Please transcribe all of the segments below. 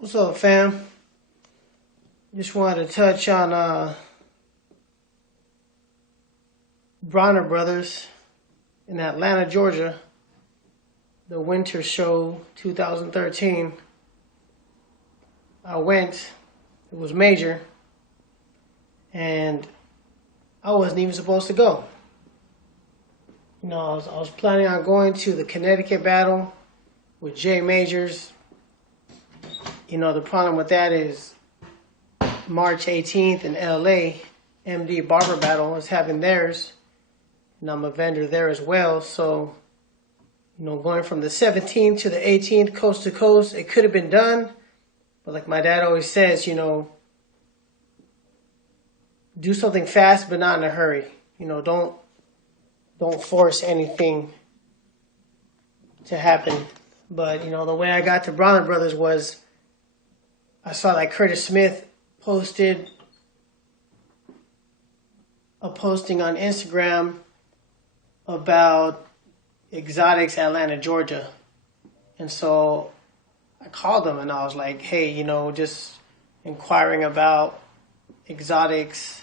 What's up, fam? Just wanted to touch on Bronner Brothers in Atlanta, Georgia. The Winter Show 2013. I went. It was major. And I wasn't even supposed to go. You know, I was planning on going to the Connecticut battle with Jay Majors. You know, the problem with that is March 18th in LA, MD Barber Battle is having theirs. And I'm a vendor there as well. So, you know, going from the 17th to the 18th, coast to coast, it could have been done. But like my dad always says, you know, do something fast but not in a hurry. You know, don't force anything to happen. But, you know, the way I got to Bronner Brothers was I saw that Curtis Smith posted a posting on Instagram about Exotics Atlanta, Georgia. And so I called him and I was like, hey, you know, just inquiring about Exotics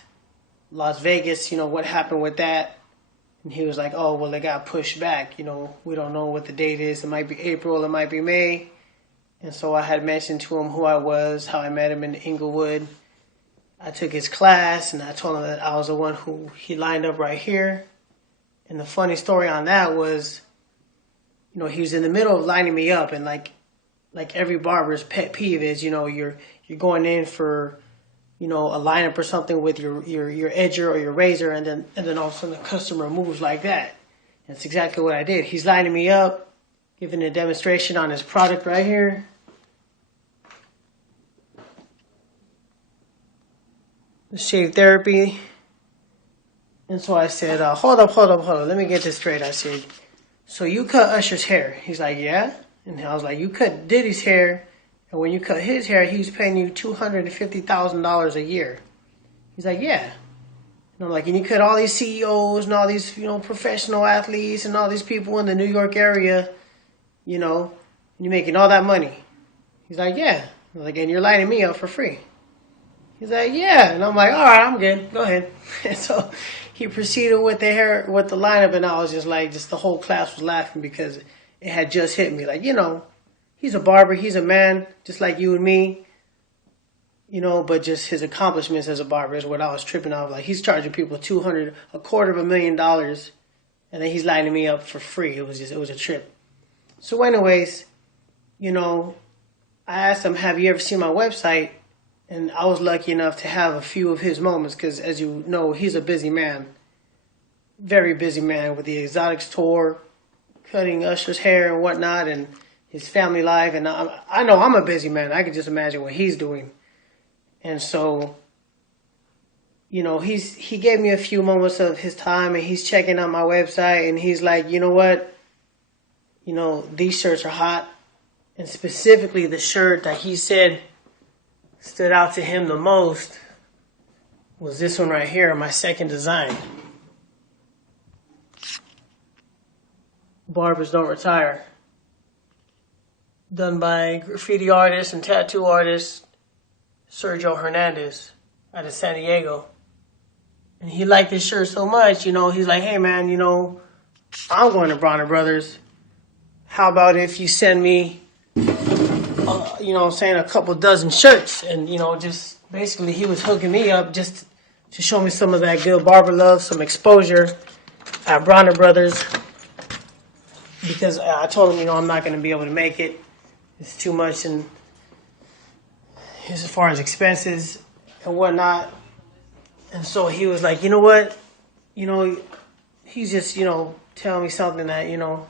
Las Vegas, you know, what happened with that. And he was like, oh, well, it got pushed back. You know, we don't know what the date is. It might be April, it might be May. And so I had mentioned to him who I was, how I met him in Inglewood. I took his class and I told him that I was the one who he lined up right here. And the funny story on that was, you know, he was in the middle of lining me up, and like every barber's pet peeve is, you know, you're going in for, you know, a lineup or something with your edger or your razor, and then all of a sudden the customer moves like that. And that's exactly what I did. He's lining me up, giving a demonstration on his product right here. The shave therapy. And so I said, hold up. Let me get this straight. I said, so you cut Usher's hair? He's like, yeah. And I was like, you cut Diddy's hair, and when you cut his hair, he was paying you $250,000 a year. He's like, yeah. And I'm like, and you cut all these CEOs and all these, you know, professional athletes and all these people in the New York area, you know, and you're making all that money. He's like, yeah. I'm like, and you're lining me up for free. He's like, yeah. And I'm like, all right, I'm good. Go ahead. And so he proceeded with the lineup, and I was just like, the whole class was laughing because it had just hit me. Like, you know, he's a barber, he's a man, just like you and me, you know, but just his accomplishments as a barber is what I was tripping off. Like, he's charging people $250,000, and then he's lining me up for free. It was a trip. So anyways, you know, I asked him, have you ever seen my website? And I was lucky enough to have a few of his moments because, as you know, he's a busy man. Very busy man with the Exotics tour, cutting Usher's hair and whatnot, and his family life. And I know I'm a busy man. I can just imagine what he's doing. And so, you know, he gave me a few moments of his time, and he's checking out my website, and he's like, you know what? You know, these shirts are hot. And specifically the shirt that he said stood out to him the most was this one right here, my second design. Barbers Don't Retire. Done by graffiti artist and tattoo artist Sergio Hernandez out of San Diego. And he liked this shirt so much, you know, he's like, hey man, you know, I'm going to Bronner Brothers. How about if you send me, you know what I'm saying, a couple dozen shirts? And, you know, just basically he was hooking me up just to show me some of that good barber love, some exposure at Bronner Brothers. Because I told him, you know, I'm not going to be able to make it. It's too much and as far as expenses and whatnot. And so he was like, you know what? You know, he's just, you know, telling me something that, you know,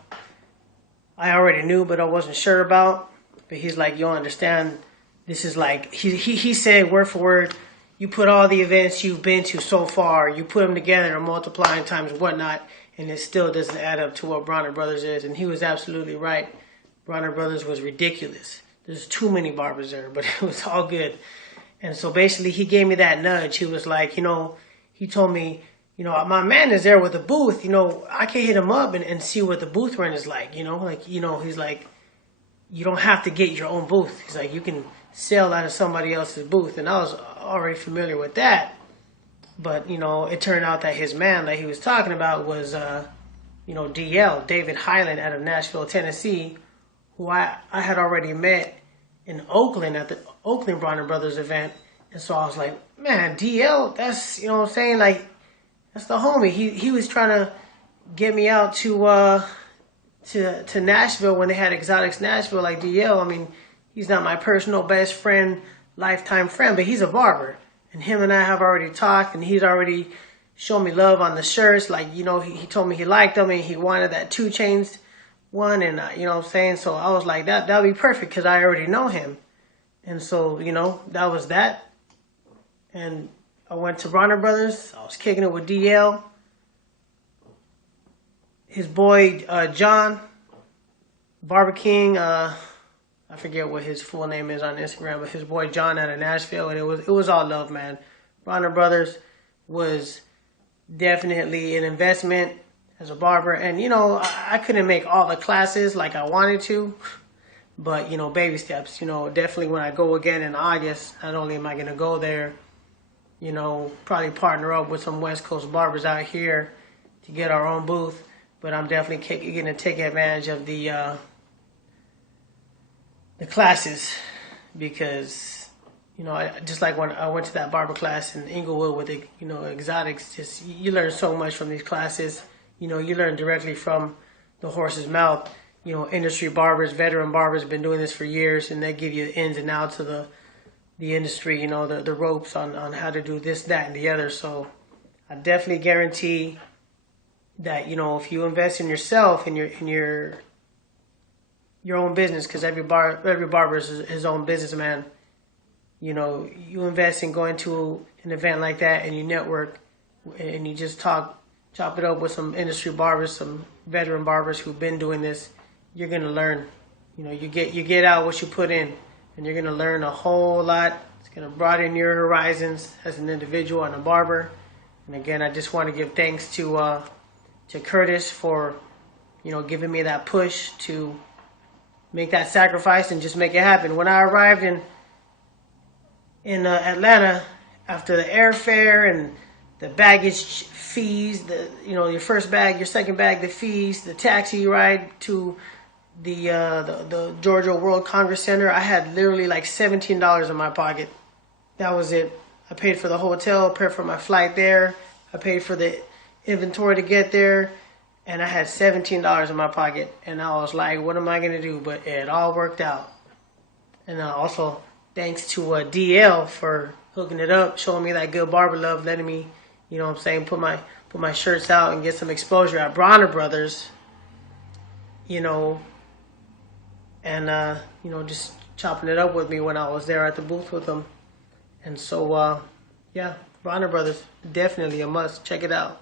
I already knew, but I wasn't sure about. But he's like, you'll understand, this is like, he said word for word, you put all the events you've been to so far, you put them together and multiplying times whatnot, and it still doesn't add up to what Bronner Brothers is. And he was absolutely right. Bronner Brothers was ridiculous. There's too many barbers there, but it was all good. And so basically he gave me that nudge. He was like, you know, he told me, you know, my man is there with the booth, you know, I can hit him up and see what the booth rent is like, you know, he's like, you don't have to get your own booth. He's like, you can sell out of somebody else's booth, and I was already familiar with that. But, you know, it turned out that his man that he was talking about was, DL, David Highland out of Nashville, Tennessee, who I had already met in Oakland at the Oakland Bronner Brothers event. And so I was like, man, DL, that's, you know what I'm saying? Like, that's the homie. He was trying to get me out to Nashville when they had Exotics Nashville, like DL. I mean, he's not my personal best friend, lifetime friend, but he's a barber. And him and I have already talked, and he's already shown me love on the shirts. Like, you know, he told me he liked them and he wanted that 2 Chainz one, and you know what I'm saying? So I was like, that'll be perfect because I already know him. And so, you know, that was that. And I went to Bronner Brothers. I was kicking it with DL. His boy, John, Barber King, I forget what his full name is on Instagram, but his boy John out of Nashville, and it was all love, man. Bronner Brothers was definitely an investment as a barber, and you know, I couldn't make all the classes like I wanted to, but you know, baby steps. You know, definitely when I go again in August, not only am I gonna go there, you know, probably partner up with some West Coast barbers out here to get our own booth, but I'm definitely gonna take advantage of the classes, because, you know, just like when I went to that barber class in Inglewood with the, you know, Exotics, just you learn so much from these classes. You know, you learn directly from the horse's mouth. You know, industry barbers, veteran barbers have been doing this for years, and they give you the ins and outs of the industry, you know, the ropes on how to do this, that, and the other. So I definitely guarantee that, you know, if you invest in yourself and your own business, because every barber is his own businessman. You know, you invest in going to an event like that, and you network, and you just chop it up with some industry barbers, some veteran barbers who've been doing this. You're gonna learn. You know, you get out what you put in, and you're gonna learn a whole lot. It's gonna broaden your horizons as an individual and a barber. And again, I just want to give thanks to Curtis for, you know, giving me that push to make that sacrifice and just make it happen. When I arrived in Atlanta, after the airfare and the baggage fees, your first bag, your second bag, the fees, the taxi ride to the Georgia World Congress Center, I had literally like $17 in my pocket. That was it. I paid for the hotel, paid for my flight there, I paid for the inventory to get there, and I had $17 in my pocket, and I was like, what am I going to do? But it all worked out. And also, thanks to DL for hooking it up, showing me that good barber love, letting me, you know what I'm saying, put my shirts out and get some exposure at Bronner Brothers, you know, and, just chopping it up with me when I was there at the booth with them. And so, yeah, Bronner Brothers, definitely a must. Check it out.